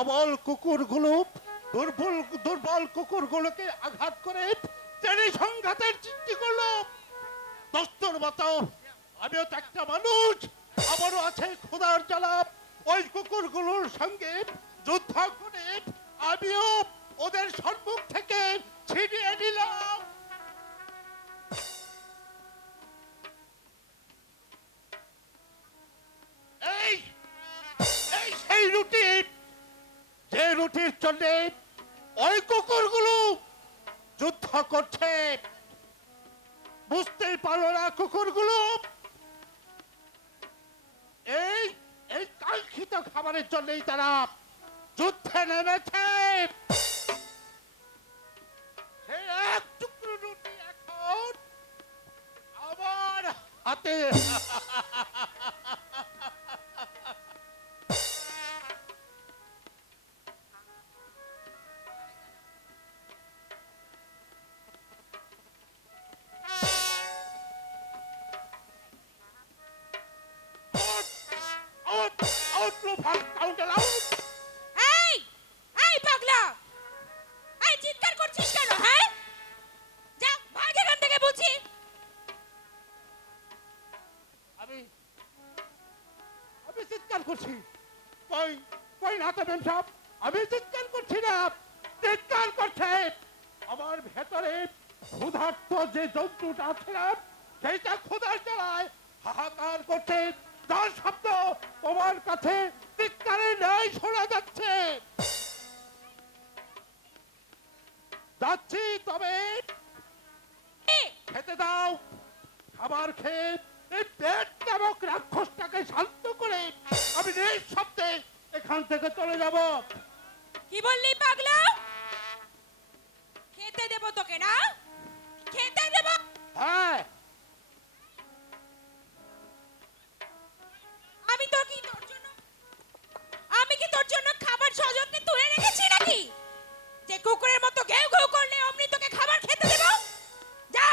সবল কুকুরগুলো দুর্বল দুর্বল কুকুরগুলোকে আঘাত করে তিনি সংঘাতের সৃষ্টি করলো। দস্তুর মতো আমিও তো একটা মানুষ, আমারও আছে খোদার জ্বালা। ওই কুকুরগুলোর সঙ্গে যুদ্ধ করে আমিও ওদের সম্মুখ থেকে ছিনিয়ে নিলাম। এই এই সেই রুটি, যে রুটির জন্য ওই কুকুরগুলো যুদ্ধ করছে। বুঝতেই পারলো না কুকুরগুলো এই এই কাঙ্ক্ষিত খাবারের জন্যই তারা যুদ্ধে নেমেছে। সেই এক টুকরো রুটি এখন আমার হাতে। এই এই পাগলা, এই চিৎকার করছিস কেন? হ্যাঁ, যা ভাগ এখান থেকে বলছি। আমি আমি চিৎকার করছি? কই কই না তো মেম সাহেব, আমি চিৎকার করছি না, চিৎকার করছে আমার ভেতরে ক্ষুধার্ত যে জন্তুটা আছে না, সেইটা ক্ষুধার জ্বালায় হাহাকার করছে। যার শব্দ তোমার কাছে চিৎকারের ন্যায় শোনা যাচ্ছে। যাচ্ছি, তবে খেতে দাও। খাবার খেয়ে এই পেট নামক রাক্ষসটাকে শান্ত করে আমি নিঃশব্দে এখান থেকে চলে যাব। কি বললি পাগলা? খেতে দেব তোকে না? খেতে দেব? হ্যাঁ, আমি তো কি তোর জন্য, আমি কি তোর জন্য খাবার সযত্নে তুলে রেখেছি নাকি? যে কুকুরের মতো ঘেউ ঘেউ করলে অমনি তোকে খাবার খেতে দেব? যা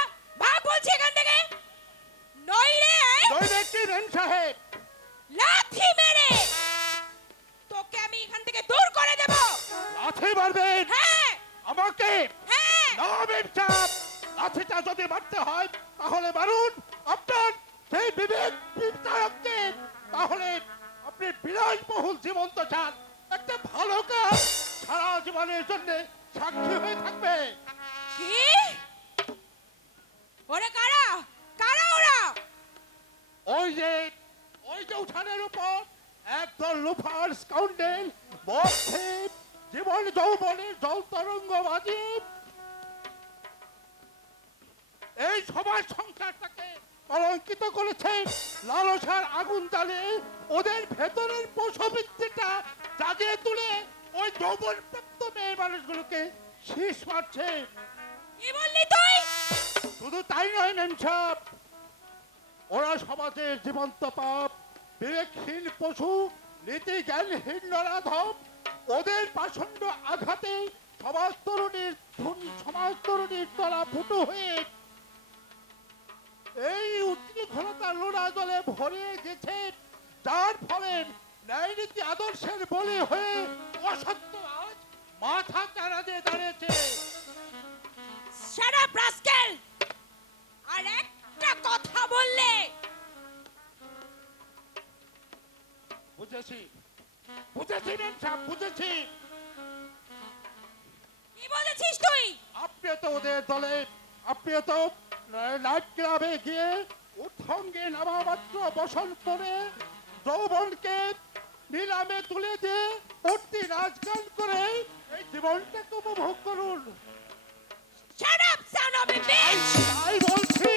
ভাগ বলছি এখান থেকে। নইলে দৈবেকটি মেম সাহেব, লাথি মেরে তোকে আমি এখান থেকে দূর করে দেব। লাথি মারবেন হ্যাঁ আমাকে? হ্যাঁ, না মেম সাহেব, লাঠিটা যদি মারতে হয় তাহলে মারুন আপনার সেই বিবেক বিতারককে। তাহলে আপনি বিলাসবহুল জীবন তো চান, একটা ভালো কাজ সারা জীবনের জন্য সাক্ষী হয়ে থাকবে। কি? ওরা কারা? কারা ওরা? ওই যে উঠানের উপর একদল লুফার স্কাউন্ডেল, বক্সে জীবন যৌবনের জল তরঙ্গবাজি এই সবার সংসারটাকে কলঙ্কিত করেছে। লালসার আগুন জ্বালিয়ে ওদের ভেতরের পশুবৃত্তিটা জাগিয়ে তুলে ওই যৌবন প্রাপ্ত মেয়ে মানুষগুলোকে শীষ মারছে। কি বললি তুই? শুধু তাই নয় মেম সাহেব, ওরা সমাজের জীবন্ত পাপ, বিবেকহীন পশু, নীতি জ্ঞানহীন নরাধম। ওদের পাষণ্ড আঘাতে সমাজ তরুণীর তলা ফুটো হয়ে এই উচ্ছৃঙ্খলতার লোড়া জলে ভরে গেছে, যার ফলে ন্যায় নীতি আদর্শের বলি হয়ে অসত্য আজ মাথা চারা দিয়ে দাঁড়িয়েছে। Shut up rascal! আর একটা কথা বললে বুঝেছি বুঝেছি মেম সাহেব, বুঝেছি। কি বলেছিস তুই? আপনিও তো ওদের দলে, আপনিও তো নাইট ক্লাবে গিয়ে উৎসঙ্গে নামামাত্র বসন করে যৌবনকে নিলামে তুলে দিয়ে উঠতি নাচ গান করে এই জীবনটাকে উপভোগ করুন। Shut up son of A beach! তাই বলছি,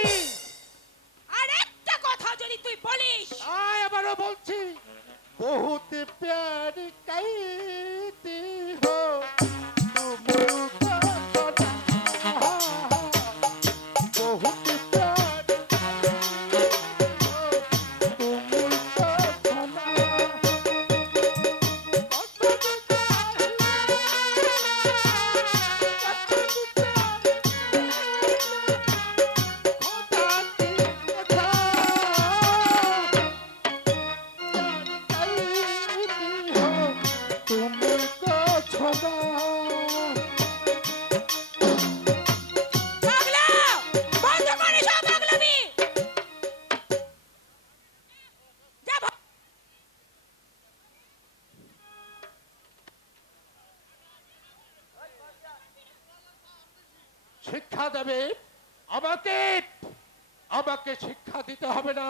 আর একটা কথা যদি তুই বলিস, তাই আবারও বলছি, বহুত প্যারি কাইতি হো তুমকো बहुत प्यार तुमको सुना। শিক্ষা দেবে, আমাকে আমাকে শিক্ষা দিতে হবে না।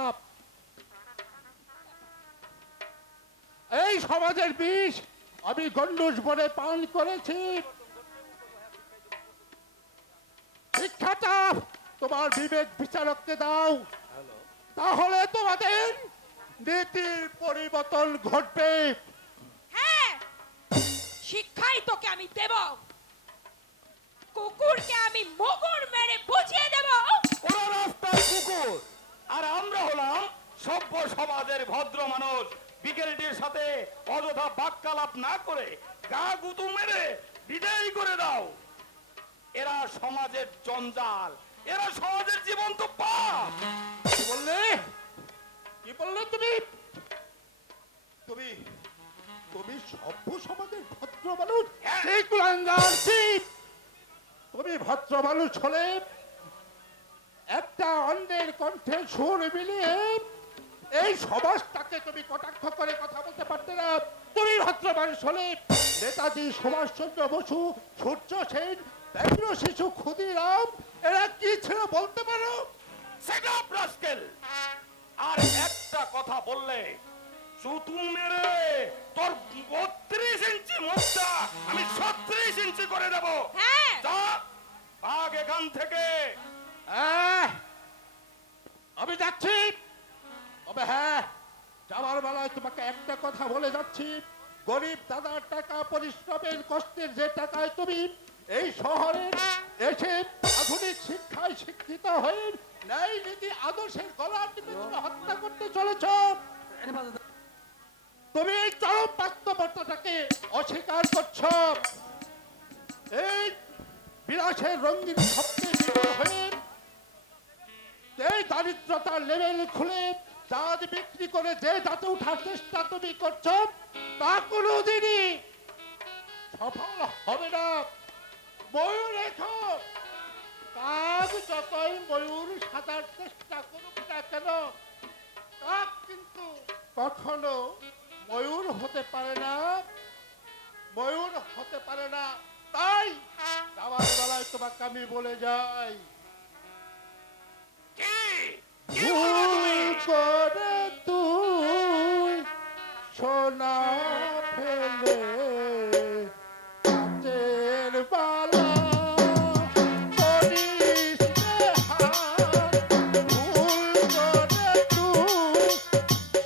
এই সমাজের বিষ আমি গন্ডুস বনে পান করেছি। শিক্ষাটা তোমার বিবেক বিচারককে দাও, তাহলে তোমাদের নীতির পরিবর্তন ঘটবে। হ্যাঁ, শিক্ষাই তোকে আমি দেব। কুকুরকে আমি মুগুর মেরে বুঝিয়ে দেব। ওরা রাস্তার কুকুর আর আমরা হলাম সভ্য সমাজের ভদ্র মানুষ। বিকেলটির সাথে অযথা বাক্যালাপ না করে গা গুতু মেরে বিদায় করে দাও। এরা সমাজের জঞ্জাল, এরা সমাজের জীবন্ত পাপ। কি বললে? কি বললে তুমি? তুমি তুমি সভ্য সমাজের ভদ্র মানুষ? এই কুলাঙ্গার চিপ! তুমি ভদ্র মানুষ হলে একটা অন্যের কণ্ঠে সুর মিলিয়ে এই সমাজটাকে তুমি কটাক্ষ করে কথা বলতে পারতে না। তুমি ভদ্র মানুষ হলে নেতাজি সুভাষচন্দ্র বসু, সূর্য সেন, ব্যগ্র শিশু ক্ষুদিরাম এরা কি ছিল বলতে পারো? Shut up, rascal! আর একটা কথা বললে সুতু মেরে তোর 32 ইঞ্চি মুখটা আমি 36 ইঞ্চি করে দেব। হ্যাঁ, যা ভাগ এখান থেকে। আমি যাচ্ছি। তবে হ্যাঁ, যাওয়ার বেলায় তোমাকে একটা কথা বলে যাচ্ছি, গরিব দাদার টাকা, পরিশ্রমের কষ্টের যে টাকায় তুমি এই শহরে এসে আধুনিক শিক্ষায় শিক্ষিত হয়ে ন্যায় নীতি আদর্শের গলা টিপে তুমি হত্যা করতে চলেছ। তুমি এই চরম বাস্তবতাটাকে অস্বীকার করছ। এই বিলাসের রঙিন স্বপ্নে বিভোর হয়ে এই দারিদ্রতার লেভেল খুলে জাহাজ বিক্রি করে যে দাঁতে উঠার চেষ্টা তুমি করছো তা কোনোদিনই সফল হবে না। ময়ূর রেখো, কাক যতই ময়ূর সাজার চেষ্টা করুক না কেন, কাক কিন্তু কখনো ময়ূর হতে পারে না, ময়ূর হতে পারে না। তাই যাওয়ার বেলায় তোমাকে আমি বলে যাই, কি বলবে তুমি? ভুল করে তুই সোনা ফেলে কাচের বালা করিস রে হাত। ভুল করে তুই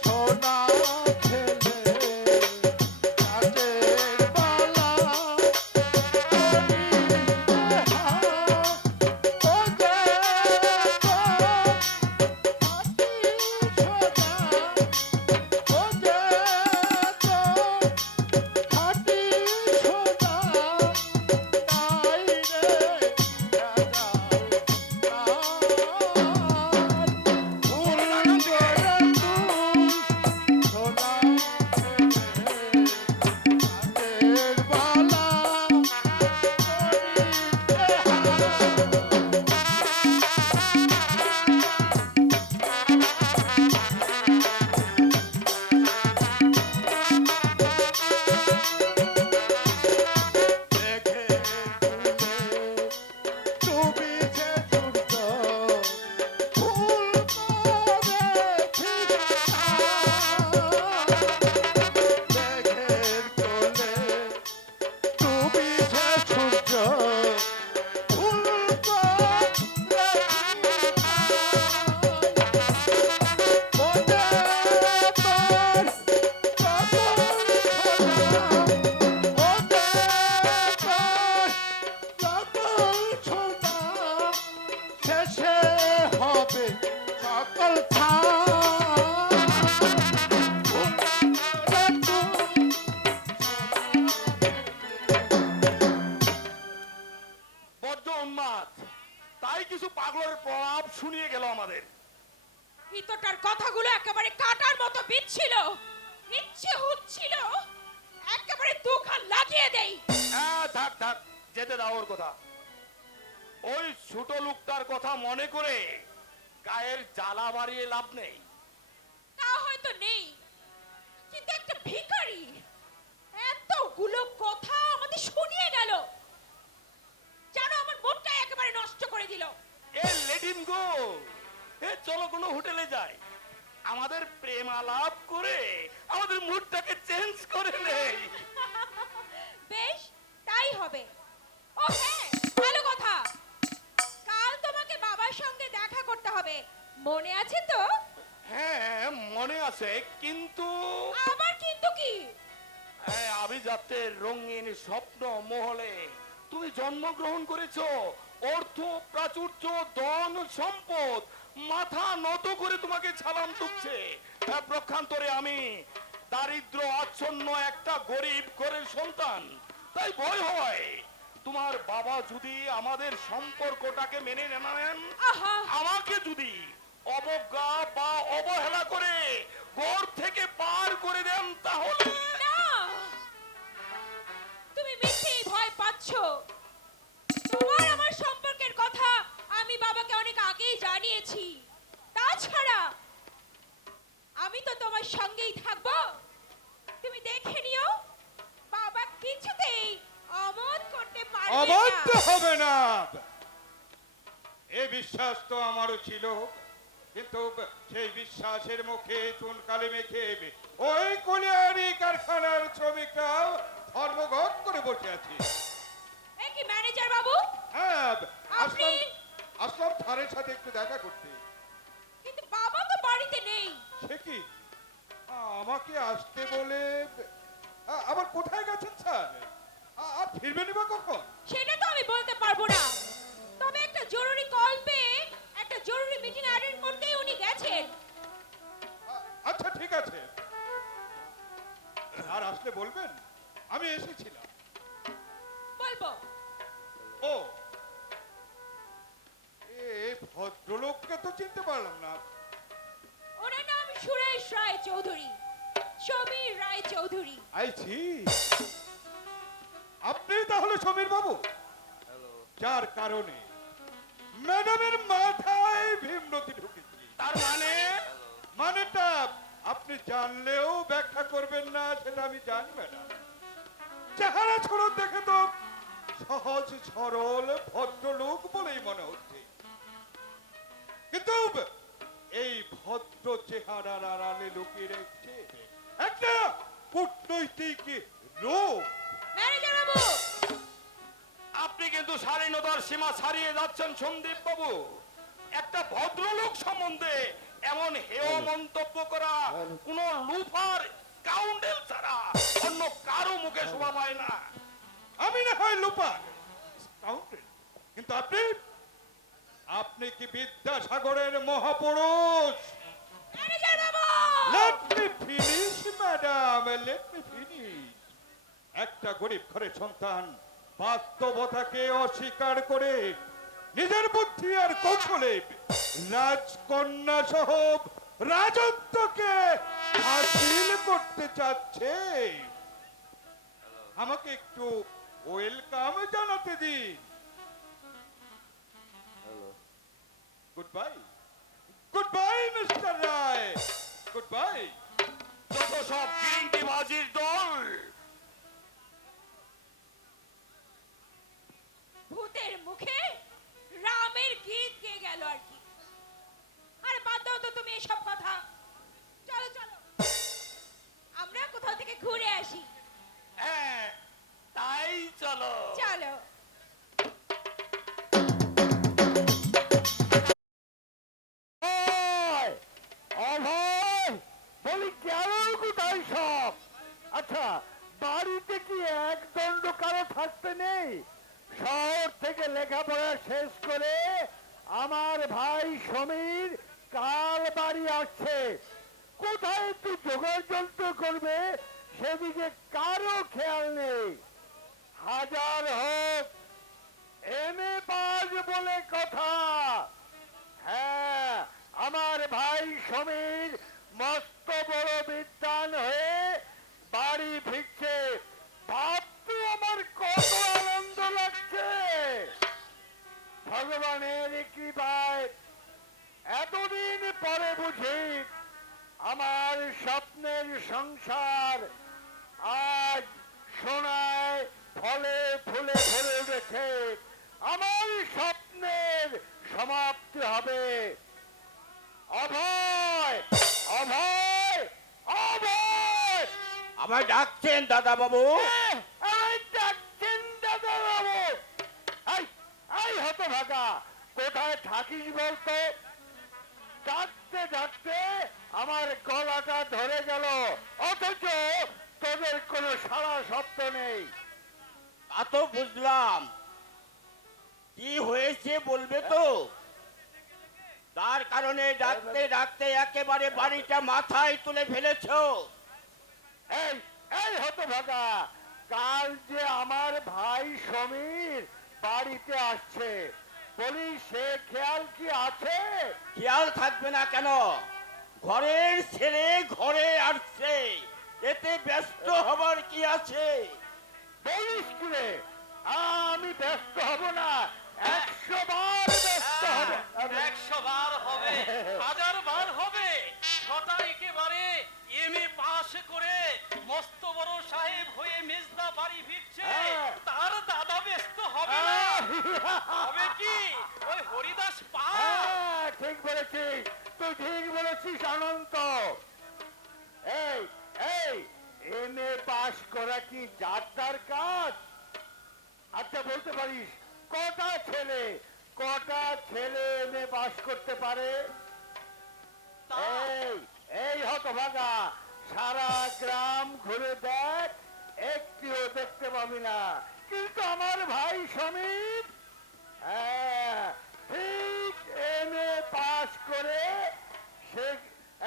সোনা ফেলে কাচের বালা করিস রে হাত। ও যে শেষে হবে সকল বড্ড উন্মাদ, তাই কিছু পাগলের প্রভাব শুনিয়ে গেল আমাদের। ভিতরটার কথাগুলো একেবারে কাটার মতো বিচ্ছিল। ইচ্ছে হচ্ছিল একেবারে দুখান লাগিয়ে দেই। থাক থাক, যেতে দাও ওর কথা। ওই ছোট লোকটার কথা মনে করে গায়ের জ্বালা বাড়িয়ে লাভ নেই। তা হয়তো নেই, কিন্তু একটা ভিখারি এতগুলো কথা আমাদের শুনিয়ে গেল, জানো আমার মনটা একেবারে নষ্ট কোনো হোটেলে যাই, আমাদের প্রেম আলাপ করে আমাদের মুডটাকে চেঞ্জ করে নেই। বেশ, তাই হবে। ও হ্যাঁ, ভালো কথা। কাল তোমাকে বাবার সঙ্গে দেখা করতে হবে, মনে আছে তো? হ্যাঁ মনে আছে, কিন্তু আবার কিন্তু কি? আভিজাত্যের রঙিন স্বপ্ন মহলে তুমি জন্মগ্রহণ করেছো। অর্থ প্রাচুর্য ধন সম্পদ মাথা নত করে তোমাকে সালাম টুকছে। প্রক্ষান্তরে আমি দারিদ্র আচ্ছন্ন একটা গরিব ঘরের সন্তান। তাই ভয় হয় তোমার বাবা যদি আমাদের সম্পর্কটাকে মেনে নেন, আহা, আমাকে যদি অবজ্ঞা বা অবহেলা করে ঘর থেকে পার করে দেন, তাহলে না, তুমি মিথ্যেই ভয় পাচ্ছো। তোমার আমার সম্পর্কের কথা আমি বাবাকে অনেক আগেই জানিয়েছি। তাছাড়া আমি তো তোমার সঙ্গেই থাকবো, তুমি দেখে নিও। বাবা কিছুতেই অমত করতে পারবে অবাধ্য না। হবে না। এই বিশ্বাস তো আমারও ছিল, কিন্তু সেই বিশ্বাসের মুখে চুন কালি মেখে ওই কলিয়ারি কারখানার শ্রমিকরাও ধর্মঘট করে বসে আছে। এই কি ম্যানেজার বাবু? হ্যাঁ, আপনি- আসলাম স্যারের সাথে একটু দেখা করতে। কিন্তু বাবা তো বাড়িতে নেই। সে কি আমাকে আসতে বলে আবার কোথায় গেছেন স্যার? আর ফিরবেনই বা কখন? সেটা তো আমি বলতে পারবো না, তবে একটা জরুরি কল পেয়ে একটা জরুরি মিটিং অ্যাটেন্ড করতেই উনি গেছেন। আচ্ছা ঠিক আছে, আর আসলে বলবেন আমি এসেছিলাম। বলবো। ও ভদ্রলোককে তো চিনতে পারলাম না। ওনার নাম সুরেশ রায় চৌধুরী, সমীর রায় চৌধুরী। আইছি, আপনি তাহলে সমীর বাবু? যার কারণে ম্যাডামের মাথায় ভীমরতি ঢুকেছি। তার মানেটা আপনি জানলেও ব্যাখ্যা করবেন না, সেটা আমি জানি ম্যাডাম। চেহারা ছড়ক দেখে তো সহজ সরল ভদ্রলোক বলেই মনে হচ্ছে, কিন্তু এই ভদ্র চেহারার আড়ালে লুকিয়ে রেখেছে একটা কূটনৈতিক রোগ। ম্যানেজার বাবু, আপনি কিন্তু স্বাধীনতার সীমা ছাড়িয়ে যাচ্ছেন সন্দীপ বাবু। একটা ভদ্রলোক সম্বন্ধে এমন হেয় মন্তব্য করা কোন লুফার কাউন্ডেল ছাড়া অন্য কারো মুখে শোভা পায় না। আমি না হয় লুপার স্কাউন্ডেল, কিন্তু আপনি কি বিদ্যাসাগরের মহাপুরুষ? ম্যানেজার বাবু, let me finish madam, let me finish. একটা গরিব ঘরের সন্তান বাস্তবতাকে অস্বীকার করে নিজের বুদ্ধি আর কৌশলে রাজকন্যা সহ রাজত্বকে হাসিল করতে চাচ্ছে। আমাকে একটু ওয়েলকাম জানাতে দিন। Goodbye, goodbye mister Roy, goodbye. যত সব গিরিঙ্গিবাজির দল। ভূতের মুখে রামের গীত গেয়ে গেল আর কি। আরে বাদ দাও তো তুমি এসব কথা। চলো চলো, আমরা কোথাও থেকে ঘুরে আসি। হ্যাঁ তাই চলো। চলো। অভয়, বলি গেল কোথায় সব? আচ্ছা, বাড়িতে কি এক দণ্ড কারো থাকতে নেই? শহর থেকে লেখাপড়া শেষ করে আমার ভাই সমীর কাল বাড়ি আসছে। কোথায় একটু জোগাড় যন্ত্র করবে সেদিকে কারো খেয়াল নেই। হাজার হোক এমএ পাস বলে কথা। হ্যাঁ, আমার ভাই সমীর মস্ত বড় বিদ্বান হয়ে বাড়ি ফিরছে। ভাবতে আমার কত আনন্দ লাগছে। ভগবানের কৃপায় এতদিন পরে বুঝি আমার স্বপ্নের সংসার আজ সোনায় ফলে ফুলে ভরে উঠেছে। আমার স্বপ্নের সমাপ্তি হবে। অভয় অভয় অভয় আমায় ডাকছেন দাদা বাবু? এই ডাকছেন দাদা বাবু? এই হতভাগা, কোথায় থাকিস বলতো? ডাকতে ডাকতে আমার গলাটা ধরে গেল, অথচ তোদের কোনো সারা শব্দ নেই। তা তো বুঝলাম, কি হয়েছে বলবে তো? তার কারণে ডাকতে ডাকতে একেবারে বাড়িটা মাথায় তুলে ফেলেছো। এই এই হতভাগা, কাল যে আমার ভাই সমীর বাড়িতে আসছে, বলি সে খেয়াল কি আছে? খেয়াল থাকবে না কেন? ঘরের ছেলে ঘরে আসছে, এতে ব্যস্ত হবার কি আছে? বলিস কি রে? আমি ব্যস্ত হব না, 100 বার ব্যস্ত হব। 100 বার হবে, 1000 বার হবে। ছটা একেবারে এমএ পাস করে মস্ত বড় সাহেব হয়ে মেজদা বাড়ি ফিরছে, হ্যাঁ। তার দাদা ব্যস্ত হবে না? হবে কি ওই হরিদাস পা? হ্যাঁ, ঠিক বলেছিস, তুই ঠিক বলেছিস অনন্ত। এই এই এমএ পাস করা কি যাত্রার কাজ? আচ্ছা বলতে পারিস কটা ছেলে এমএ পাস করতে পারে? এই এই হতভাগা, সারা গ্রাম ঘুরে দেখ, একটিও দেখতে পাবি না। কিন্তু আমার ভাই সমীর, হ্যাঁ, ঠিক এমএ পাস করে সে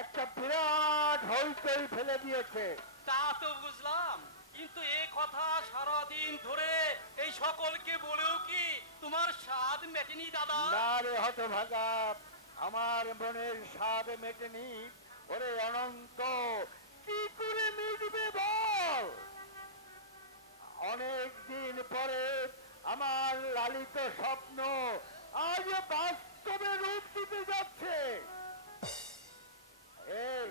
একটা বিরাট হইচই ফেলে দিয়েছে। তা তো বুঝলাম, কিন্তু এ কথা সারাদিন ধরে এই সকলকে বলেও কি তোমার স্বাদ মেটেনি দাদা? না রে হতভাগা, আমার মনের স্বাদ মেটেনি। ওরে অনন্ত, কি করে মিটবে বল? অনেক দিন পরে আমার লালিত স্বপ্ন আজ বাস্তবে রূপ দিতে যাচ্ছে। এই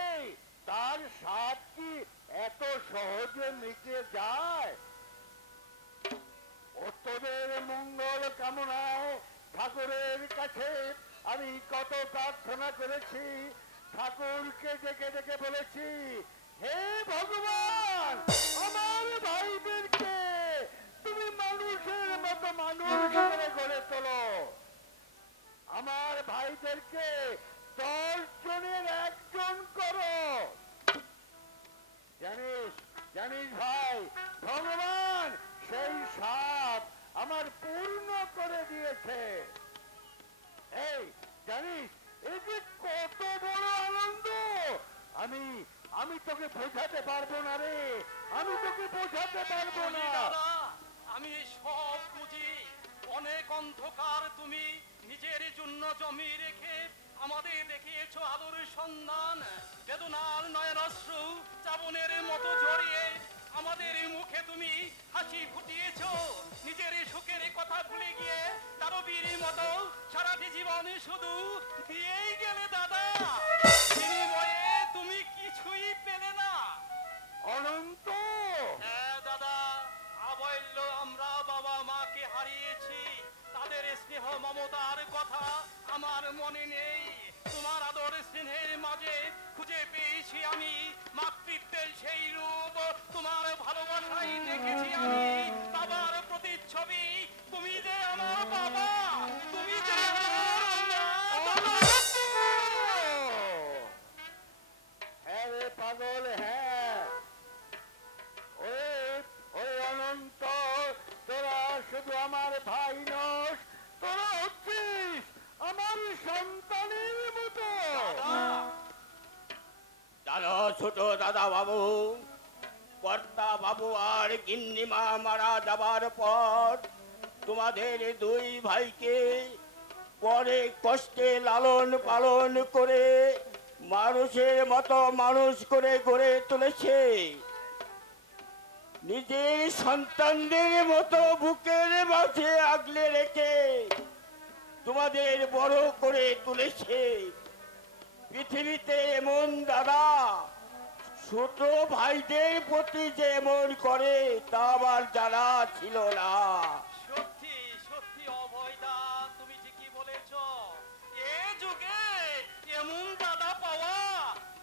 এই তার স্বাদ কি এত সহজে মিটে যায়? ও তোদের মঙ্গল কামনায় ঠাকুরের কাছে আমি কত প্রার্থনা করেছি, ঠাকুরকে ডেকে ডেকে বলেছি, হে ভগবান, আমার ভাইদেরকে তুমি মানুষের মতো মানুষ করে গড়ে তোলো। আমার ভাইদেরকে 10 জনের 1 জন করো। জানিস জানিস ভাই, ভগবান সেই সাপ আমার পূর্ণ করে দিয়েছে। এই জানিস এই যে কত বড় আনন্দ, আমি আমি তোকে বোঝাতে পারবো না রে, আমি তোকে বোঝাতে পারবো বুঝি না। দাদা, আমি সব বুঝি। অনেক অন্ধকার তুমি নিজের জন্য জমি রেখে আমাদের দেখিয়েছো আলোর সন্ধান। বেদনার নয়নাশ্রু চাবনের মতো জড়িয়ে আমাদের মুখে তুমি হাসি ফুটিয়েছো। নিজের সুখের কথা ভুলে গিয়ে দানবীর মতো সারাটি জীবন শুধু দিয়েই গেলে দাদা, বিনিময়ে তুমি কিছুই পেলে না। অনন্ত, হ্যাঁ দাদা, আবল্য আমরা বাবা মাকে হারিয়েছি, তাদের স্নেহ মমতার কথা আমার মনে নেই। তোমার আদর স্নেহের মাঝে খুঁজে পেয়েছি আমি মাতৃত্বের সেই রূপ, তোমার ভালোবাসাই দেখেছি আমি বাবার প্রতিচ্ছবি। তুমি যে আমার বাবা, তুমি যে আমার মা, দাদা। হ্যাঁ রে পাগল, হ্যাঁ। ওরে ওরে অনন্ত, তোরা শুধু আমার ভাই নস, তোরা হচ্ছিস আমার সন্তানের মতো। জানো ছোট দাদা বাবু, কর্তা বাবু আর গিন্নিমা মারা যাবার পর তোমাদের 2 ভাইকে পরে কষ্টে লালন পালন করে মানুষের মতো মানুষ করে গড়ে তুলেছে। নিজের সন্তানদের মতো বুকের মাঝে আগলে রেখে তোমাদের বড় করে তুলেছে। পৃথিবীতে এমন দাদা ছোট ভাইদের প্রতি যে এমন করে তা আমার জানা ছিল না। সত্যি সত্যি অভয়দা, তুমি ঠিকই বলেছ। এ যুগে এমন দাদা পাওয়া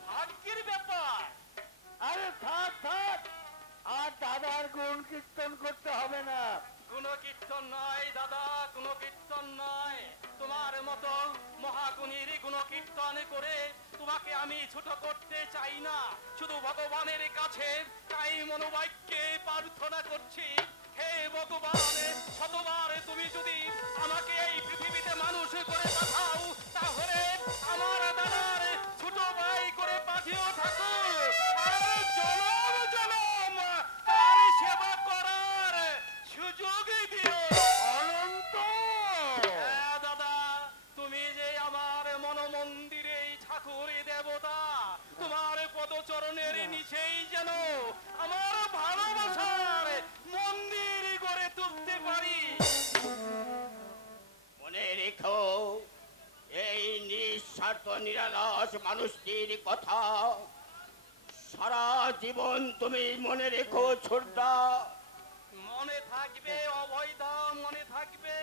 ভাগ্যের ব্যাপার। আরে থাক থাক, আর দাদার গুণ কীর্তন করতে হবে না। কোনো কীর্তন নয় দাদা, কোনো কীর্তন নয়। তোমার মতো মহাগুণীর গুণ কীর্তন করে তোমাকে আমি ছোট করতে চাই না। শুধু ভগবানের কাছে তাই মনোবাক্যে প্রার্থনা করছি, হে ভগবান, শতবার তুমি যদি আমাকে এই পৃথিবীতে মানুষ করে পাঠাও, তাহলে আমার দাদার ছোট ভাই করে পাঠিয়েও থাকো, আর জনম জনম তার সেবা করার সুযোগ দিও। অনন্ত, হ্যাঁ দাদা, তুমি যে আমার মনমন্দিরে ঠাকুর দেবতা, তোমার পদচরণের নিচেই যেন আমার ভালোবাসার মন্দির গড়ে তুলতে পারি। মনে রেখো, এই নিঃস্বার্থ নিরালস মানুষটির কথা সারা জীবন তুমি মনে রেখো ছোটদা। মনে থাকবে অবৈধা, মনে থাকবে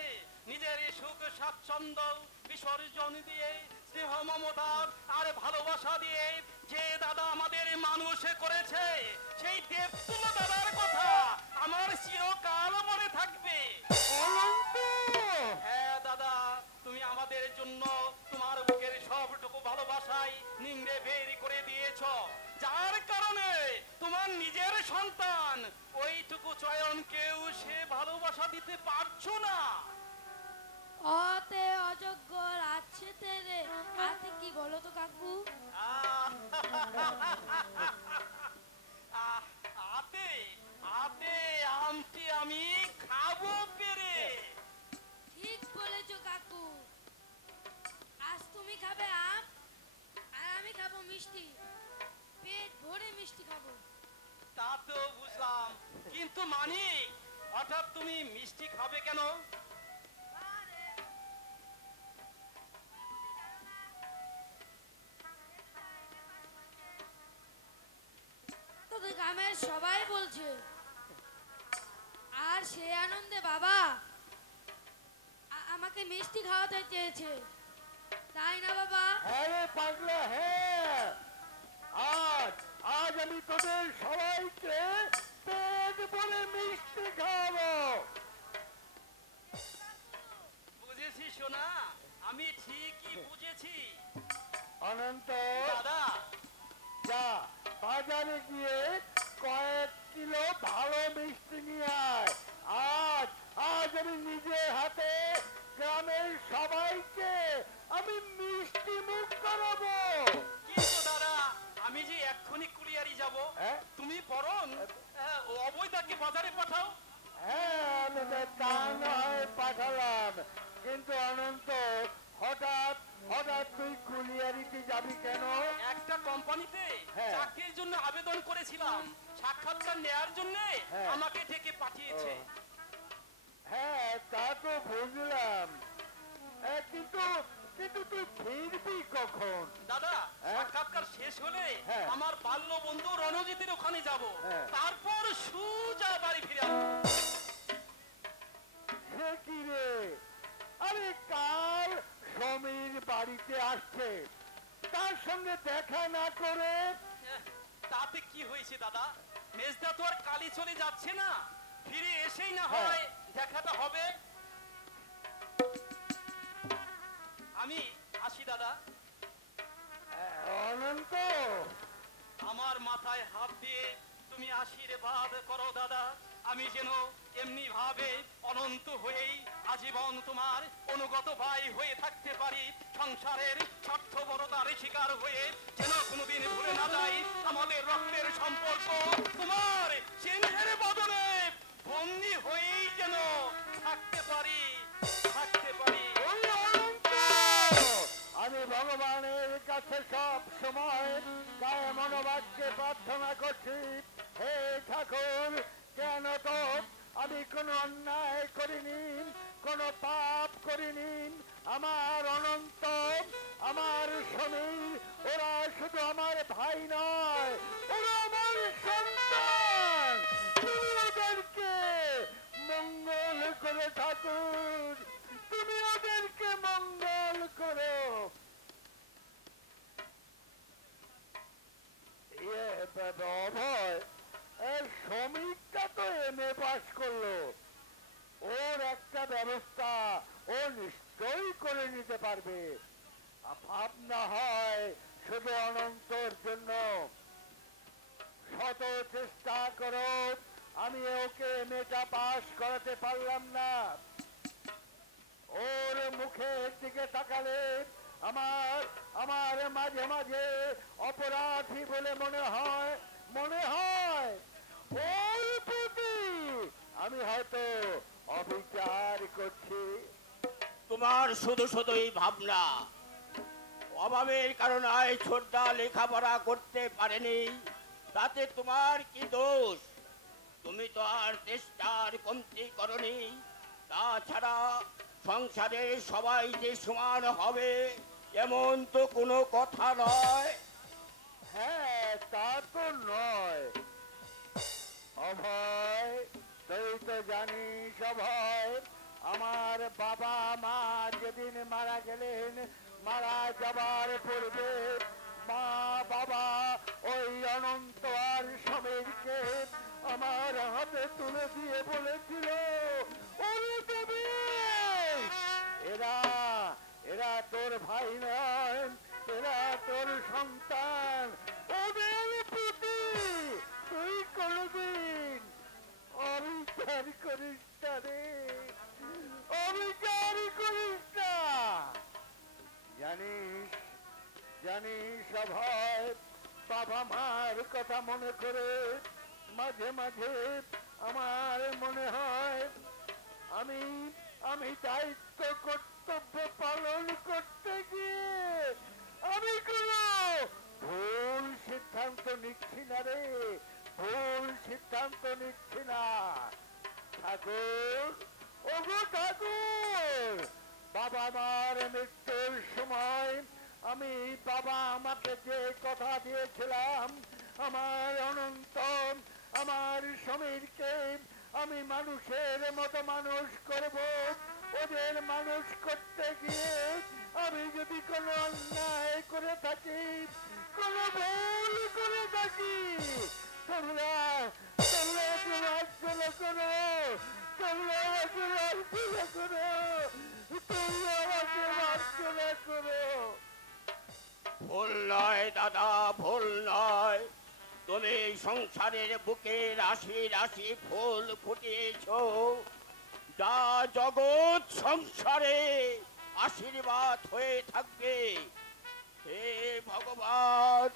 নিজের সুখ স্বাচ্ছন্দ্য বিসর্জন দিয়ে স্নেহ মমতা আর ভালোবাসা দিয়ে যে দাদা আমাদের মানুষ করেছে, সেই দেবতুল্য দাদার কথা আমার চিরকাল মনে থাকবে। অনন্ত, হ্যাঁ দাদা, তুমি আমাদের জন্য তোমার বুকের সবটুকু ভালোবাসাই নিংড়ে বের করে দিয়েছ, যার কারণে তোমার নিজের সন্তান ওইটুকু চয়নকেও সে ভালোবাসা দিতে পারছো না। অতে অযোগ্য আছে তেরে হাতে কি বলো তো কাকু? আতে আতে আমটি আমি খাবো পেরে। ঠিক বলেছো কাকু, আজ তুমি খাবে আম আর আমি খাবো মিষ্টি, পেট ভরে মিষ্টি খাবো। তা তো বুঝলাম, কিন্তু মানিক, হঠাৎ তুমি মিষ্টি খাবে কেন? তোদের গ্রামের সবাই বলছে, আর সে আনন্দে বাবা আমাকে মিষ্টি খাওয়াতে চেয়েছে, তাই না বাবা? হ্যাঁ রে পাগলা, হ্যাঁ। আজ আজ আমি তোদের সবাইকে পেট ভরে মিষ্টি খাওয়াবো। বুঝেছি সোনা, আমি ঠিকই বুঝেছি। অনন্ত, দাদা, যা বাজারে গিয়ে কয়েক কিলো ভালো মিষ্টি নিয়ে আয়। আজ আজ আমি নিজে হাতে গ্রামের সবাইকে আমি মিষ্টি মুখ করাবো। কিন্তু দাদা, আমি যে এক্ষুনি কুলিয়ারি যাব, হ্যাঁ? তুমি বরং অবৈদাকে বাজারে পাঠাও। হ্যাঁ, আমি তো তা নয় পাঠালাম, কিন্তু অনন্ত, হঠাৎ হঠাৎ তুই কুলিয়ারিতে যাবি কেন? একটা কোম্পানিতে হ্যাঁ। চাকরির জন্য আবেদন করেছিলাম, সাক্ষাৎকার নেয়ার জন্য হ্যাঁ। আমাকে ডেকে পাঠিয়েছে। হ্যাঁ, তা তো বুঝলাম, কিন্তু কিন্তু তুই ফিরবি কখন? দাদা, হ্যাঁ? সাক্ষাৎকার শেষ হলে হ্যাঁ। আমার বাল্য বন্ধু রণজিতের ওখানে যাব, হ্যাঁ। তারপর সোজা বাড়ি ফিরে আসবো। সে কি রে? আরে কাল সমীর বাড়িতে আসছে, তার সঙ্গে দেখা না করে? তাতে কি হয়েছে দাদা? মেজদা তো আর কালি চলে যাচ্ছে না, ফিরে এসেই না হ্যাঁ। হয় দেখাটা হবে। আমি আসি দাদা। অনন্ত, আমার মাথায় হাত দিয়ে তুমি আশীর্বাদ করো দাদা, আমি যেন এমনি ভাবে অনন্ত হয়েই আজীবন তোমার অনুগত ভাই হয়ে থাকতে পারি, সংসারের স্বার্থপরতার শিকার হয়ে যেন কোনোদিন ভুলে না যাই আমাদের রক্তের সম্পর্ক, তোমার চিহ্নের বদলে বন্দী হয়েই যেন থাকতে পারি, থাকতে পারি। ওই অনন্ত, আমি ভগবানের কাছে সব সময় গায়ে মনোবাক্যে প্রার্থনা করছি, হে ঠাকুর, কেন তো আমি কোনো অন্যায় করিনি, কোনো পাপ করিনি। আমার অনন্ত, আমার সমীর, ওরা শুধু আমার ভাই নয়, ওরা আমার সন্তান। তুমি ওদেরকে মঙ্গল করে ঠাকুর, তুমি ওদেরকে মঙ্গল করো। ব্যবস্থা ও নিশ্চয়ই করে নিতে পারবে। ভাবনা হয় শুধু অনন্তর জন্য। শত চেষ্টা করো, আমি ওকে মেটা পাস করাতে পারলাম না। ওর মুখের দিকে তাকালে আমার আমার মাঝে মাঝে অপরাধী বলে মনে হয়। ওর প্রতি আমি হয়তো অবিচার করছি। তোমার শুধু শুধুই ভাবনা। অভাবের কারণে ছোটদা লেখাপড়া করতে পারেনি, তাতে তোমার কি দোষ? তুমি তো আর চেষ্টার কমতি করনি। তাছাড়া সংসারে সবাই যে সমান হবে এমন তো কোনো কথা নয়। হ্যাঁ, তা তো নয় অভয়, তুই তো জানিস অভয়, আমার বাবা মা যেদিন মারা গেলেন, মারা যাবার পূর্বে মা বাবা ওই অনন্ত আর সমীরকে আমার হাতে তুলে দিয়ে বলেছিল, ওরে দেবী, এরা এরা তোর ভাই নয়, এরা তোর সন্তান। ওদের প্রতি তুই কোনদিন অবিচার করিস না রে, অবিচার করিস না। জানিস জানিস অভয়, বাবা মার কথা মনে করে মাঝে মাঝে আমার মনে হয় আমি আমি দায়িত্ব কর্তব্য পালন করতে গিয়ে আমি কোনো ভুল সিদ্ধান্ত নিচ্ছি না রে, ভুল সিদ্ধান্ত নিচ্ছি না। ঠাকুর, ওগো ঠাকুর, বাবা মার মৃত্যুর সময় আমি বাবা আমাকে যে কথা দিয়েছিলাম, আমার অনন্ত আমার সমীরকে আমি মানুষের মতো মানুষ করব, ওদের মানুষ করতে গিয়ে আমি যদি কোনো অন্যায় করে থাকি, কোনো ভুল করে থাকি, তোমরা তোমরা একটু মার্জনা করো, তোমরা আমাকে মার্জনা করো, তোমরা আমাকে মার্জনা করো। ভুল নয় দাদা, ভুল নয়। তুমি সংসারের বুকে রাশি রাশি ফুল ফুটিয়েছ, যা জগৎ সংসারে আশীর্বাদ হয়ে থাকবে। হে ভগবান,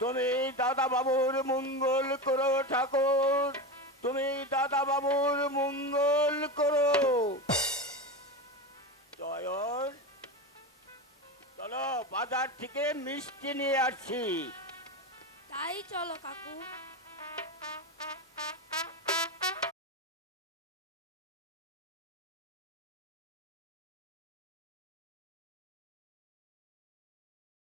তুমি দাদা বাবুর মঙ্গল করো ঠাকুর, তুমি দাদা বাবুর মঙ্গল করো। জয়ন, চলো বাজার থেকে মিষ্টি নিয়ে আসছি। তাই চলো কাকু।